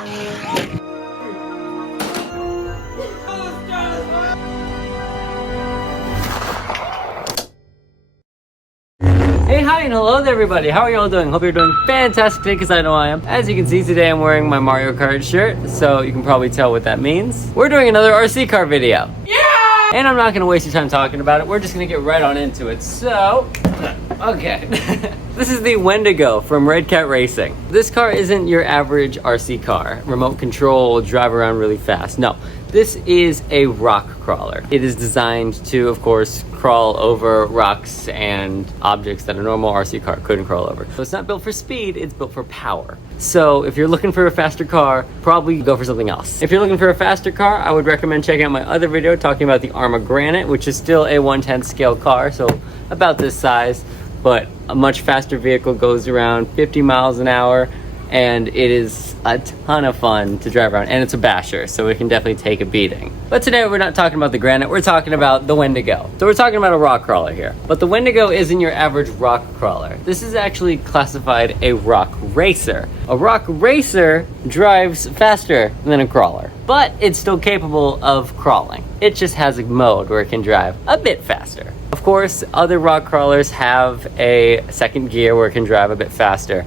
Hey, hi, and hello there, everybody. How are you all doing? Hope you're doing fantastic today, because I know I am. As you can see, today I'm wearing my Mario Kart shirt, so you can probably tell what that means. We're doing another RC car video. Yeah! And I'm not going to waste your time talking about it. We're just going to get right on into it. So, okay. This is the Wendigo from Redcat Racing. This car isn't your average RC car. Remote control, drive around really fast. No. This is a rock crawler. It is designed to, of course, crawl over rocks and objects that a normal RC car couldn't crawl over. So it's not built for speed, it's built for power. So if you're looking for a faster car, probably go for something else. If you're looking for a faster car, I would recommend checking out my other video talking about the Arma Granite, which is still a 1/10 scale car, so about this size, but a much faster vehicle, goes around 50 miles an hour, and it is a ton of fun to drive around, and it's a basher, so it can definitely take a beating. But today we're not talking about the Granite, we're talking about the Wendigo. So we're talking about a rock crawler here. But the Wendigo isn't your average rock crawler. This is actually classified a rock racer. A rock racer drives faster than a crawler, but it's still capable of crawling. It just has a mode where it can drive a bit faster. Of course, other rock crawlers have a second gear where it can drive a bit faster.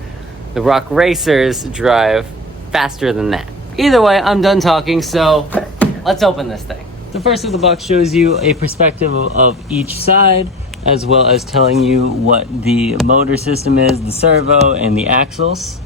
The rock racers drive faster than that. Either way, I'm done talking, so let's open this thing. The first of the box shows you a perspective of each side, as well as telling you what the motor system is, the servo, and the axles.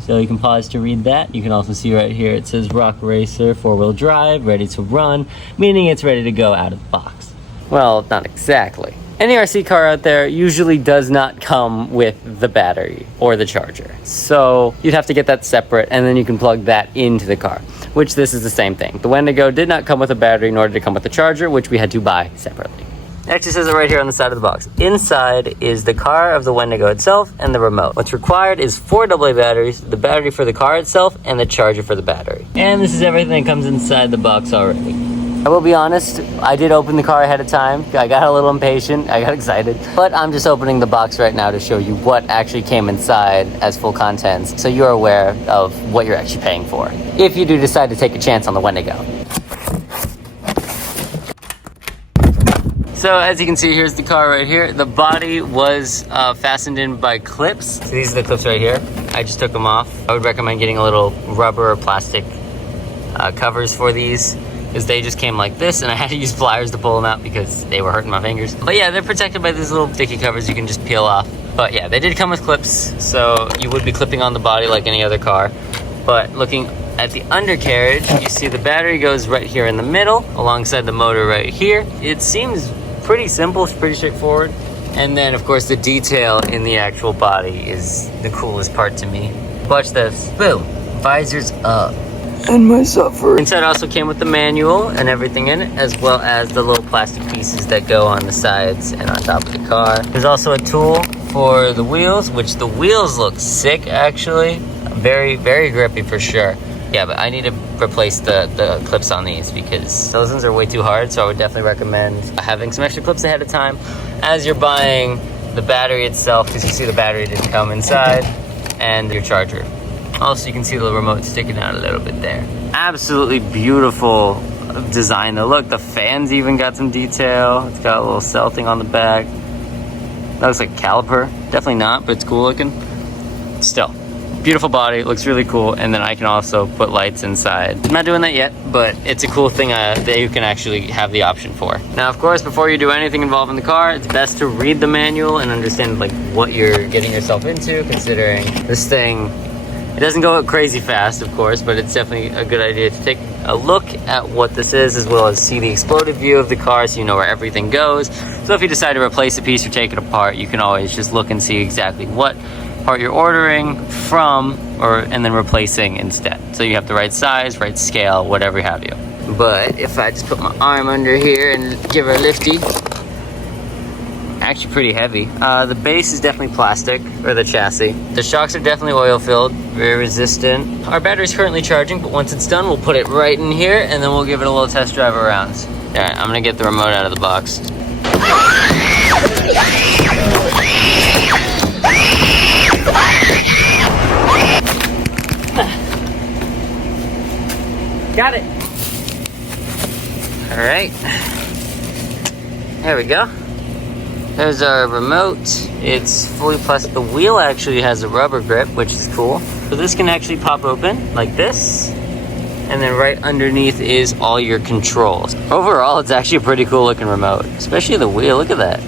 So you can pause to read that. You can also see right here it says Rock Racer 4-wheel drive, ready to run, meaning it's ready to go out of the box. Well, not exactly. Any RC car out there usually does not come with the battery or the charger. So you'd have to get that separate, and then you can plug that into the car, which this is the same thing. The Wendigo did not come with a battery, nor did it come with a charger, which we had to buy separately. It actually says it right here on the side of the box. Inside is the car of the Wendigo itself and the remote. What's required is 4 AA batteries, the battery for the car itself, and the charger for the battery. And this is everything that comes inside the box already. I will be honest, I did open the car ahead of time. I got a little impatient, I got excited. But I'm just opening the box right now to show you what actually came inside as full contents, so you're aware of what you're actually paying for, if you do decide to take a chance on the Wendigo. So as you can see, here's the car right here. The body was fastened in by clips. So these are the clips right here. I just took them off. I would recommend getting a little rubber or plastic covers for these, because they just came like this, and I had to use pliers to pull them out because they were hurting my fingers. But yeah, they're protected by these little sticky covers you can just peel off. But yeah, they did come with clips, so you would be clipping on the body like any other car. But looking at the undercarriage, you see the battery goes right here in the middle, alongside the motor right here. It seems pretty simple, it's pretty straightforward. And then of course the detail in the actual body is the coolest part to me. Watch this, boom, visors up. And my suffering. Inside also came with the manual and everything in it, as well as the little plastic pieces that go on the sides and on top of the car. There's also a tool for the wheels, which the wheels look sick actually. Very, very grippy for sure. Yeah, but I need to replace the clips on these because those ones are way too hard, so I would definitely recommend having some extra clips ahead of time as you're buying the battery itself, because you see the battery didn't come inside, and your charger. Also, you can see the remote sticking out a little bit there. Absolutely beautiful design though. Look, the fans even got some detail. It's got a little cell thing on the back. That looks like a caliper. Definitely not, but it's cool looking. Still, beautiful body, looks really cool. And then I can also put lights inside. I'm not doing that yet, but it's a cool thing that you can actually have the option for. Now, of course, before you do anything involved in the car, it's best to read the manual and understand like what you're getting yourself into, considering this thing, it doesn't go crazy fast, of course, but it's definitely a good idea to take a look at what this is, as well as see the exploded view of the car so you know where everything goes. So if you decide to replace a piece or take it apart, you can always just look and see exactly what part you're ordering from, and then replacing instead. So you have the right size, right scale, whatever have you. But if I just put my arm under here and give her a lifty, actually pretty heavy. The base is definitely plastic, or the chassis. The shocks are definitely oil filled, very resistant. Our battery's currently charging, but once it's done, we'll put it right in here and then we'll give it a little test drive around. All right, I'm gonna get the remote out of the box. Got it. All right. There we go. There's our remote. It's fully plastic. The wheel actually has a rubber grip, which is cool. So this can actually pop open like this. And then right underneath is all your controls. Overall, it's actually a pretty cool looking remote, especially the wheel. Look at that.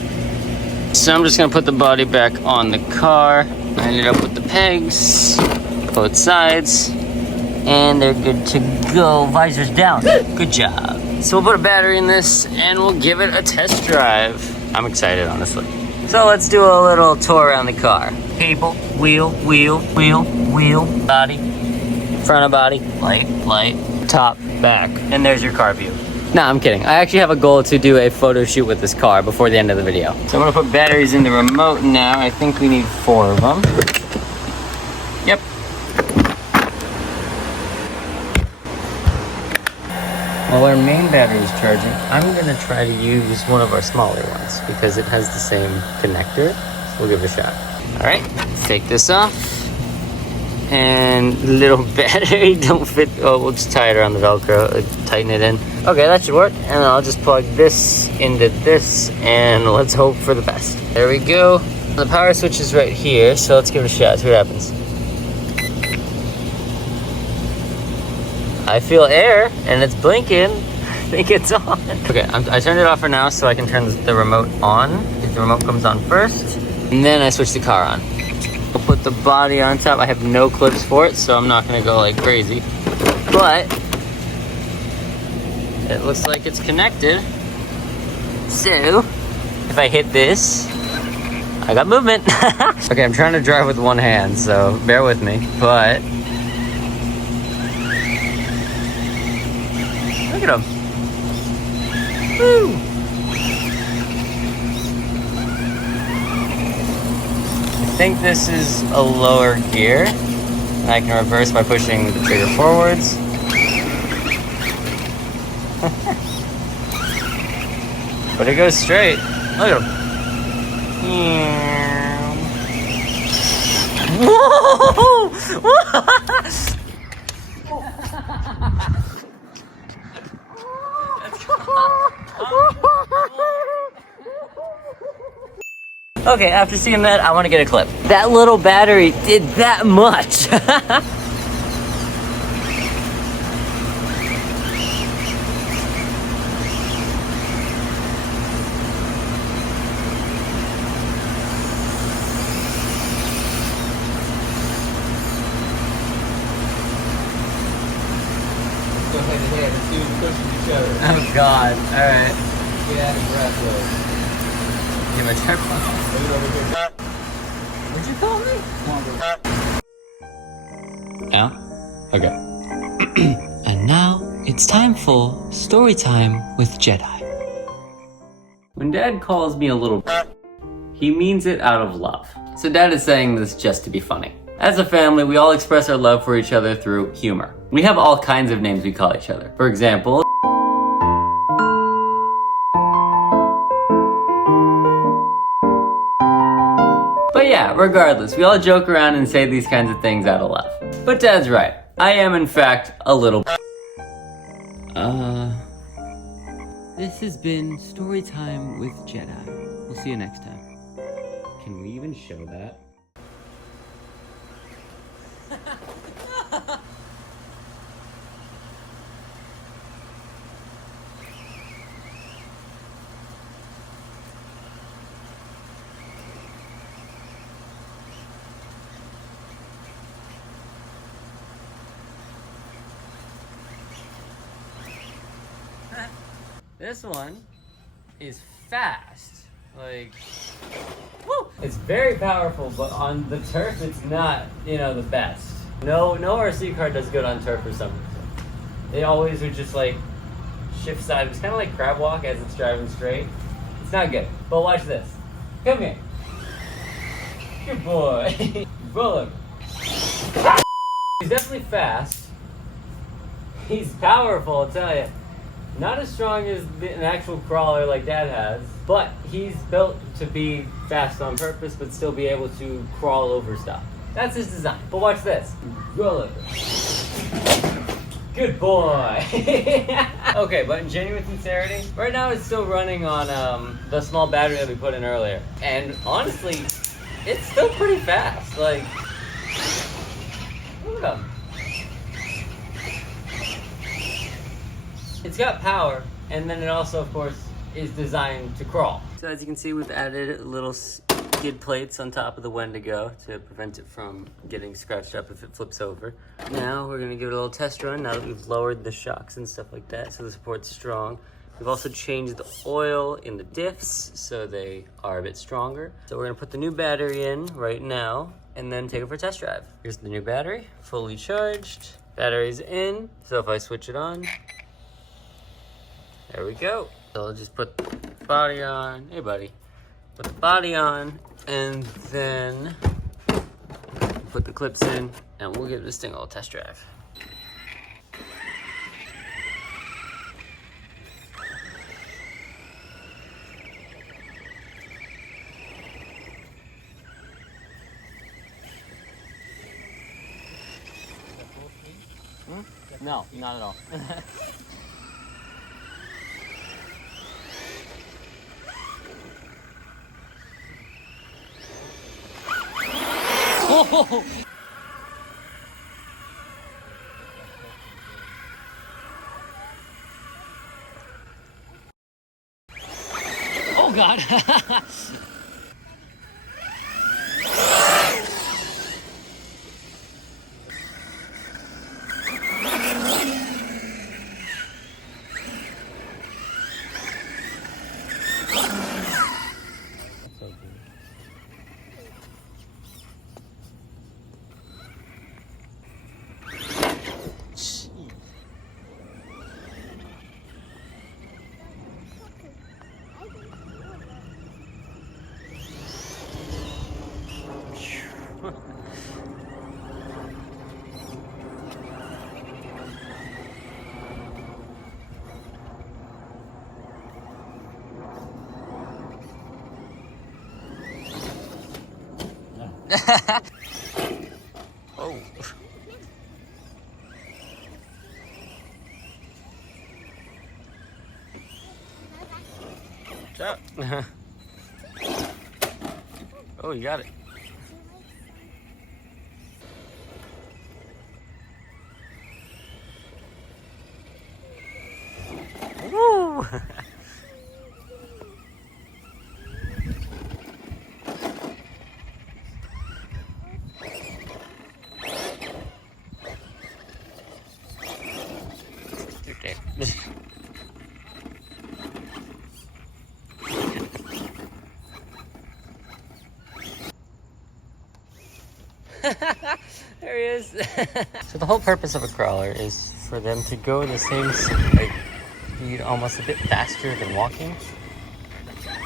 So I'm just gonna put the body back on the car. I ended up with the pegs, both sides, and they're good to go. Visor's down. Good job. So we'll put a battery in this and we'll give it a test drive. I'm excited, honestly. So let's do a little tour around the car. Cable, wheel, body, front of body, light, top, back, and there's your car view. Nah, I'm kidding. I actually have a goal to do a photo shoot with this car before the end of the video. So I'm gonna put batteries in the remote now. I think we need 4 of them. Yep. While our main battery is charging, I'm gonna try to use one of our smaller ones because it has the same connector. So we'll give it a shot. All right, take this off. And little battery don't fit. Oh, we'll just tie it around the Velcro, tighten it in. Okay, that should work. And then I'll just plug this into this and let's hope for the best. There we go. The power switch is right here, so let's give it a shot, see what happens. I feel air and it's blinking. I think it's on. Okay, I turned it off for now so I can turn the remote on. If the remote comes on first, and then I switch the car on. I'll put the body on top. I have no clips for it, so I'm not gonna go like crazy. But it looks like it's connected. So if I hit this, I got movement. Okay, I'm trying to drive with one hand, so bear with me. But look at him. Woo! I think this is a lower gear. And I can reverse by pushing the trigger forwards. But it goes straight. Look at him. Whoa! Okay, after seeing that, I want to get a clip. That little battery did that much. Go head to head and see who's pushing each other. Oh God, alright. Get out of breath, though. Get my tripod. Look it over here. Would you call me? Come on, bro. Now? Okay. And now it's time for story time with Jedi. When Dad calls me a little, he means it out of love. So Dad is saying this just to be funny. As a family, we all express our love for each other through humor. We have all kinds of names we call each other. For example, but yeah, regardless, we all joke around and say these kinds of things out of love. But Dad's right. I am, in fact, a little. This has been Story Time with Jedi. We'll see you next time. Can we even show that? This one is fast. Like, woo! It's very powerful, but on the turf, it's not, the best. No RC car does good on turf for some reason. They always would just like shift sides. It's kind of like crab walk as it's driving straight. It's not good. But watch this. Come here. Good boy. Bullock. He's definitely fast. He's powerful, I'll tell you. Not as strong as an actual crawler like Dad has, but he's built to be fast on purpose, but still be able to crawl over stuff. That's his design. But watch this. Go look. Good boy. Okay, but in genuine sincerity, right now it's still running on the small battery that we put in earlier. And honestly, it's still pretty fast. Like, look at him. It's got power, and then it also, of course, is designed to crawl. So as you can see, we've added little skid plates on top of the Wendigo to prevent it from getting scratched up if it flips over. Now we're gonna give it a little test run now that we've lowered the shocks and stuff like that, so the support's strong. We've also changed the oil in the diffs so they are a bit stronger. So we're gonna put the new battery in right now and then take it for a test drive. Here's the new battery, fully charged. Battery's in, so if I switch it on, there we go. So I'll just put the body on. Hey, buddy. Put the body on, and then put the clips in, and we'll give this thing a little test drive. No, not at all. Oh! Oh God! Oh. Watch out. Oh, you got it. Woo! There he is. So the whole purpose of a crawler is for them to go the same speed, almost a bit faster than walking.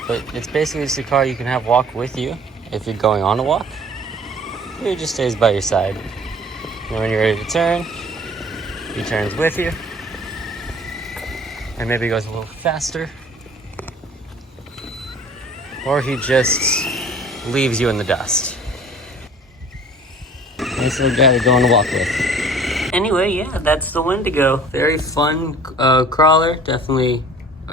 But it's basically just a car you can have walk with you if you're going on a walk. It just stays by your side. And when you're ready to turn, he turns with you. And maybe goes a little faster. Or he just leaves you in the dust. Nice little guy to go on a walk with. Anyway, yeah, that's the Wendigo. Very fun crawler. Definitely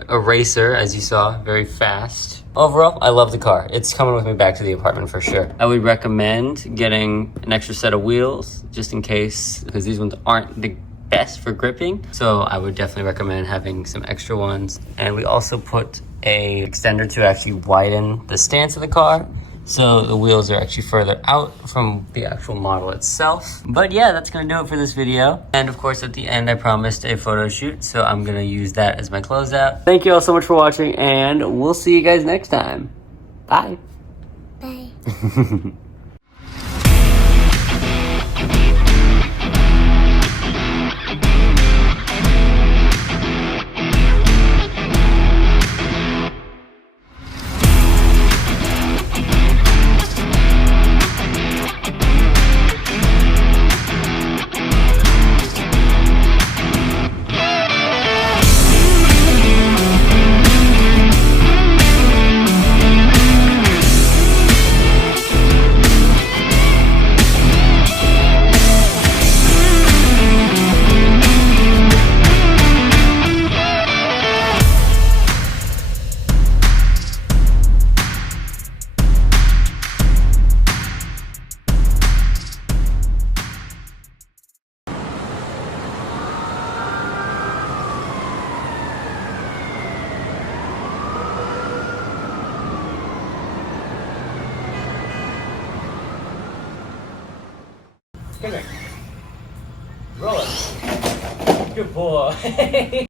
a racer, as you saw. Very fast. Overall, I love the car. It's coming with me back to the apartment for sure. I would recommend getting an extra set of wheels, just in case, because these ones aren't the best for gripping. So I would definitely recommend having some extra ones. And we also put a extender to actually widen the stance of the car, so the wheels are actually further out from the actual model itself. But yeah, that's gonna do it for this video. And of course, at the end, I promised a photo shoot, so I'm gonna use that as my closeout. Thank you all so much for watching, and we'll see you guys next time. Bye. Bye. Come here. Roll it. Good boy.